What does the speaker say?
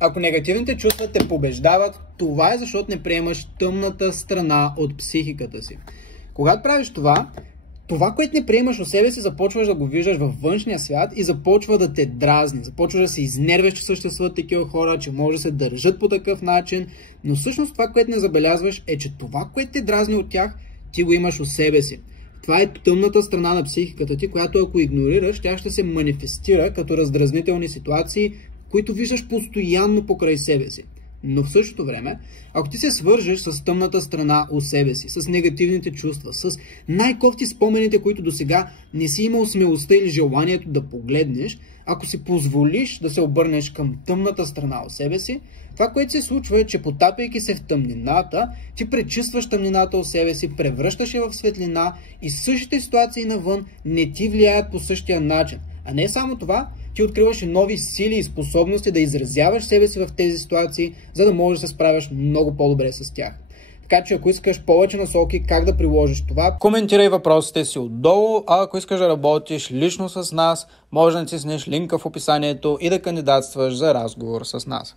Ако негативните чувства те побеждават, това е защото не приемаш тъмната страна от психиката си. Когато правиш това, което не приемаш от себе си, започваш да го виждаш във външния свят и започва да те дразни. Започваш да се изнервяш, че съществуват такива хора, че може да се държат по такъв начин, но всъщност това, което не забелязваш, е, че това, което те дразни от тях, ти го имаш у себе си. Това е тъмната страна на психиката ти, която ако игнорираш, тя ще се манифестира като раздразнителни ситуации, които виждаш постоянно покрай себе си. Но в същото време, ако ти се свържеш с тъмната страна у себе си, с негативните чувства, с най-кофти спомените, които досега не си имал смелостта или желанието да погледнеш, ако си позволиш да се обърнеш към тъмната страна у себе си, това, което се случва е, че потапяйки се в тъмнината, ти пречистваш тъмнината у себе си, превръщаш я в светлина и същите ситуации навън не ти влияят по същия начин. А не само това, ти откриваш и нови сили и способности да изразяваш себе си в тези ситуации, за да можеш да се справяш много по-добре с тях. Така че ако искаш повече насоки как да приложиш това, коментирай въпросите си отдолу, а ако искаш да работиш лично с нас, може да натиснеш линка в описанието и да кандидатстваш за разговор с нас.